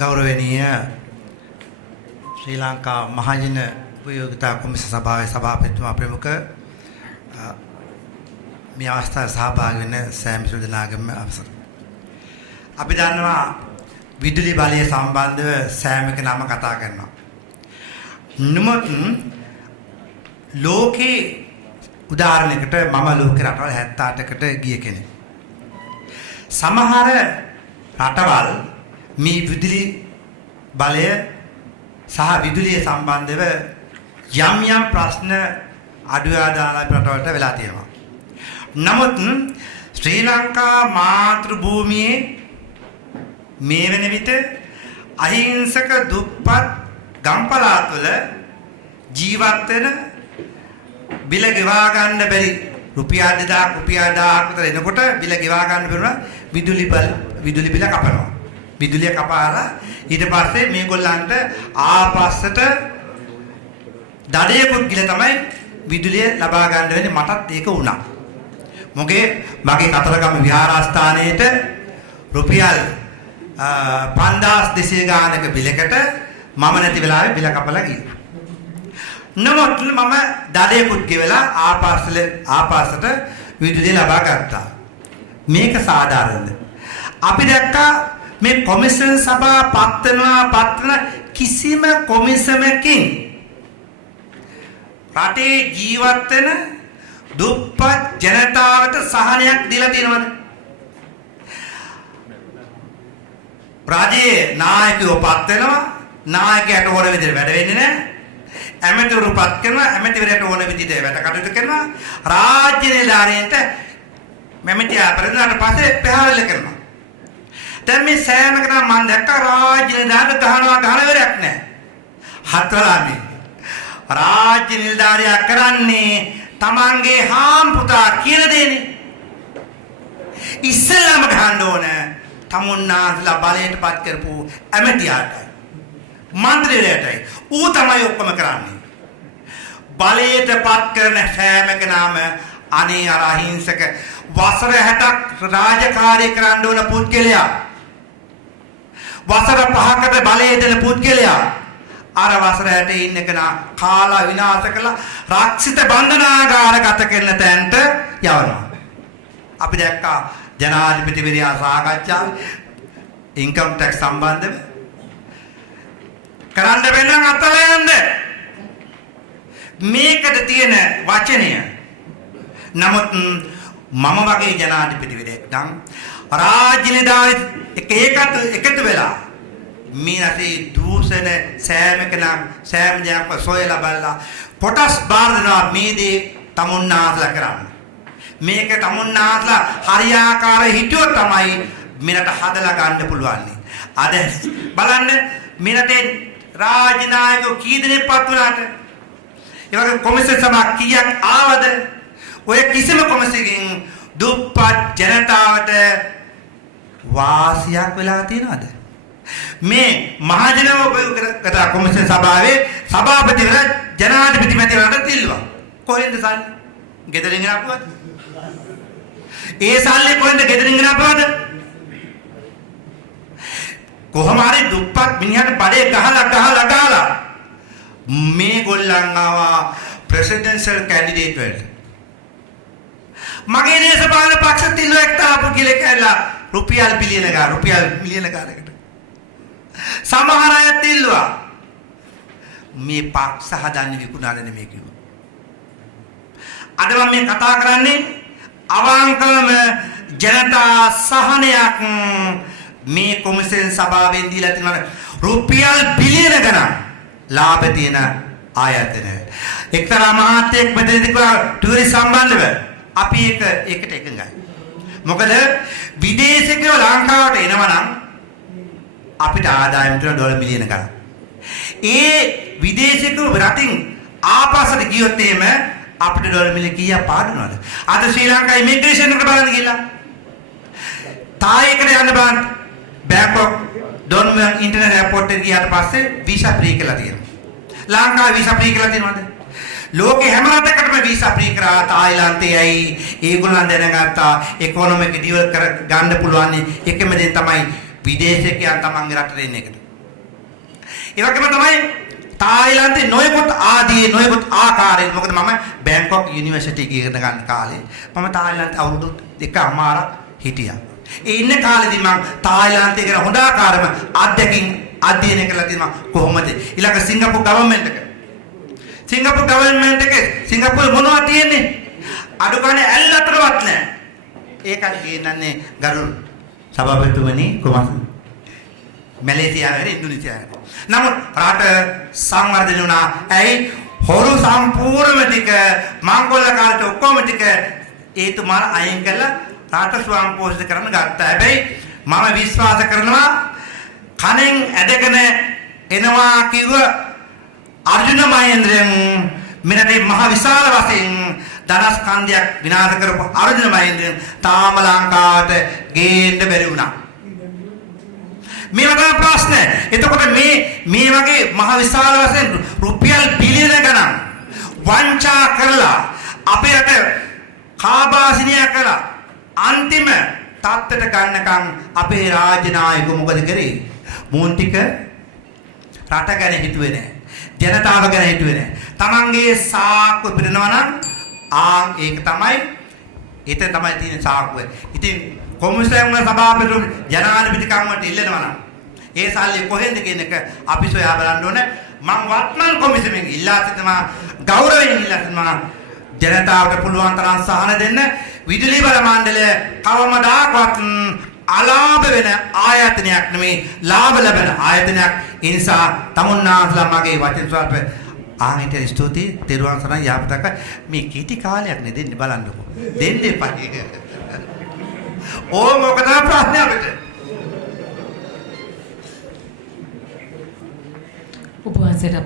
ගෞරවනීය ශ්‍රී ලංකා මහජන උපයෝගිතා කොමිසම සභාවේ සභාපතිතුමා ප්‍රමුඛ මේ අවස්ථාවේ සහභාගී වෙන සෑම දෙනාගේම අවසර. අපි දන්නවා විදුලි බලය සම්බන්ධව සෑම කෙනාම කතා කරනවා. නමුත් ලෝකේ උදාහරණයකට මම ලෝක රටවල් 78කට ගිය කෙනෙක්. සමහර රටවල් මේ විදුලි බලය සහ විදුලිය සම්බන්ධව යම් ප්‍රශ්න අඩු ආදාන රටවලට වෙලා තියෙනවා. නමුත් ශ්‍රී ලංකා මාතෘ භූමියේ මේ වෙන විට අහිංසක දුප්පත් ගම්පළාත් වල ජීවත් වෙන බිල ගෙවා ගන්න බැරි රුපියල් 2000 රුපියල් 1000ක් විතර එනකොට බිල ගෙවා ගන්න බැරුණා විදුලි බිල කපනවා. විදුලිය කපාලා ඊට පස්සේ මේගොල්ලන්ට ආපස්සට දඩයකුත් ගිල තමයි විදුලිය ලබා ගන්න වෙන්නේ. මටත් ඒක වුණා. මගේ කතරගම විහාරස්ථානයේට රුපියල් 5200 ගානක බිලකට මම නැති වෙලාවේ බිල කපලා ගියා. නමුත් මම දඩයකුත් ගෙවලා ආපස්සට විදුලිය ලබා ගත්තා. මේක සාධාරණද? අපි දැක්කා මේ කොමිෂන් සභා පත්වන කිසිම කොමිසමකින් රටේ ජීවත් වෙන දුප්පත් ජනතාවට සහනයක් දීලා තියෙනවද? රජයේ නායකයෝ පත් වෙනවා, නායකයාට ඕන විදිහට වැඩ වෙන්නේ නැහැ. ඇමතිවරු පත් කරනවා, ඇමතිවරයාට ඕන විදිහට වැඩ කටයුතු කරනවා. රාජ්‍ය නිලධාරීන්ට මෙමෙතියා ප්‍රධානට පස්සේ පහළ කරනවා. දැන් මේ සෑම කෙනා මම දැක්කා රාජ්‍ය නිලධාරීන්ට ගහනවරයක් නැහැ. හතරානේ රාජ්‍ය නිලධාරියා කරන්නේ තමන්ගේ හාම් පුතා කියන දේනේ. ඉස්සෙල්ලාම ගහන්න ඕන තමුන්නාන්සලා බලයටපත් කරපු ඇමතියාටයි මන්ත්‍රීවරයාටයි. ඌ තමයි ඔක්කොම කරන්නේ. බලයටපත් කරන සෑම කෙනාම අනේ අර අහිංසක වසර 60ක් රාජකාරී කරන්න ඕන පුද්ගලයා, වසර 5කට බලය දෙන පුද්ගලයා අර වසර 60 ඉන්න කෙනා කාලා විනාශ කළා රක්ෂිත බන්ධනාගාර ගත කරන තැනට යවනවා. අපි දැක්කා ජනාධිපතිවරයා සාකච්ඡාවේ ඉන්කම් ටැක්ස් සම්බන්ධව කරන්න වෙන අතලයන්ද මේකට තියෙන වචනය. නමුත් මම වගේ ජනාධිපතිවරයෙක් නම් රාජ්‍ය නිලධාරීන් එකතු වෙලා මේ රටේ දූෂණ සෑම දෙයක්ම සොයලා බලලා කොටස් බාර දෙනවා. මේ දේ තමුන්නාස්ලා කරන්න. මේක තමුන්නාස්ලා හරියාකාර හිටියොත් තමයි මෙරට හදලා ගන්න පුළුවන්. අද බලන්න මෙරටේ රාජ්‍ය නායකයෝ කී දෙනෙක් පත් වුණාට ඒ වගේ කොමිසම් සභා කීයක් ආවද? ඔය කිසිම කොමිසමකින් දුප්පත් ජනතාවට වාසියක් වෙලා තියෙනවද? මේ මහජන උපයෝගිතා කොමිසම් සභාවේ සභාපතිවරයා ජනාධිපති මැතිවරණට තිල්වා. කොහෙන්ද සල්ලි? ගෙදරින් ගෙනාපුවද? ඒ සල්ලි කොහෙන්ද ගෙදරින් ගෙනාපුවද? කොහොම හරි දුප්පත් මිනිහට බඩේ ගහලා මේ ගොල්ලන් ආවා ප්‍රෙසිඩෙන්ෂල් කැන්ඩිඩේට් වලට. මගේ දේශපාලන පක්ෂ තිල්ලෙක් තාපු කියලා කියලා රුපියල් මිලියන ගානකට සමහර අය තිල්ලුවා. මේ පක්ෂ හදන්නේ විකුණන්න නෙමෙයි කිව්වා. අද මම මේ කතා කරන්නේ අවංකවම ජනතා සහනයක් මේ කොමිසම් සභාවෙන් දීලා තියෙනවා. රුපියල් බිලියන ගණන් ලාභ තියෙන ආයතන. එක්තරා මහත්යෙක් මෙතනදී කිව්වා ටුරිස්ට් සම්බන්ධව අපි ඒකට එකඟයි. මොකද විදේශිකයෝ ලංකාවට එනවා නම් අපිට ආදායම තියෙන ඩොලර් මිලියන ගණන්. ඒ විදේශිකයෝ රටින් ආපස්සට ගියොත් එහෙම අපිට ඩොලර් මිලියන කීයක් පාඩුනවද? අද ශ්‍රී ලංකා ඉමිග්‍රේෂන් එකට බලන්න ගිහලා තායිකට යන්න බලන්න බැංකොක් ඩොන්මන් ඉන්ටර්නැෂනල් එයාපෝට් එකට ගියාට පස්සේ වීසා ෆ්‍රී කියලා තියෙනවා. ලංකාවේ වීසා ෆ්‍රී කියලා තියෙනවද? ලෝකේ හැම රටකටම වීසා ෆ්‍රී කරා. තායිලන්තයයි ඒගොල්ලන් දැනගත්තා ඉකොනොමික් ඩිවලොප් කර ගන්න පුළුවන් එකම දේ තමයි විදේශිකයන් තමන්ගේ රටට එන එකට. ඒ වගේම තමයි තායිලන්තේ නොයෙකුත් ආදී නොයෙකුත් ආකාරයෙන් මොකද මම බැංකොක් යුනිවර්සිටි ඉගෙන ගන්න කාලේ මම තායිලන්තේ අවුරුදු 2මාරක් හිටියා. ඒ ඉන්න කාලෙදී මම තායිලන්තේ ගැන හොඳ ආකාරම අධ්‍යයනය කළා තියෙනවා කොහොමද ඊළඟ සිංගප්පූරු ගවර්න්මන්ට් එකේ සිංගප්පූරු මොනවද තියෙන්නේ? අඩු ගානේ ඇල්ලතරවත් නැහැ. ඒකත් කියන්නේ ගරු සභාපතිතුමනි කොහොමද? මැලේසියාවේ ඉන්දුනීසියාවේ. නමුත් රට සංවර්ධනය වුණා. ඇයි? හොරු සම්පූර්ණම ටික මංගොල්ල කාලේ ඔක්කොම ටික ඒතුමාලා අයින් කළා රට ස්වයං පෝෂිත කරන්න ගත්තා. හැබැයි මම විශ්වාස කරනවා කණෙන් ඇදගෙන එනවා කිව්ව අර්ජුන මහේන්ද්‍රයන් මෙරටේ මහ විශාල වශයෙන් ධනස්කන්ධයක් විනාශ කරපු අර්ජුන මහේන්ද්‍රයන් තාම ලංකාවට ගේන්න බැරි වුණා. මේ වගේ ප්‍රශ්න. එතකොට මේ වගේ මහ විශාල වශයෙන් රුපියල් බිලියන ගණන් වංචා කරලා අපේ රට කාබාසිනිය කරලා අන්තිම තත්ත්වයට ගන්නකම් අපේ රාජ්‍ය නායකයෝ මොකද කරේ? මූන් ටික රට ගැන හිතුවේ නැහැ. ජනතාව ගැන හිතුවේ නැහැ. තමන්ගේ සාක්කුව පිරෙනවා නම් ඒක තමයි තියෙන සාක්කුව. ඉතින් කොමිසම් වල සභාපතිතුම ජනාධිපතිකම් වලට ඉල්ලනවා නම් ඒ සල්ලි කොහෙන්ද කියන එක අපි සොයා බලන්න ඕනේ. මම වත්මන් කොමිසමෙන් ඉල්ලා සිටිනවා ගෞරවයෙන් ඉල්ලා සිටිනවා ජනතාවට පුළුවන් තරම් සහන දෙන්න. විදුලි බල මණ්ඩලය කවමදාකවත් අලාභ වෙන ආයතනයක් නෙමේ ලාභ ලැබෙන ආයතනයක්. ඒ නිසා තමුන්නාන්සලා මගේ වචන ස්වල්ප ආනිට ස්තුතියි. තෙරුවන් සරණයි යාපතක මේ කීටි කාලයක් නේ දෙන්න බලන්නකෝ. දෙන්න එපා. මොකද ප්‍රශ්නේ අපිට? උපවාසයට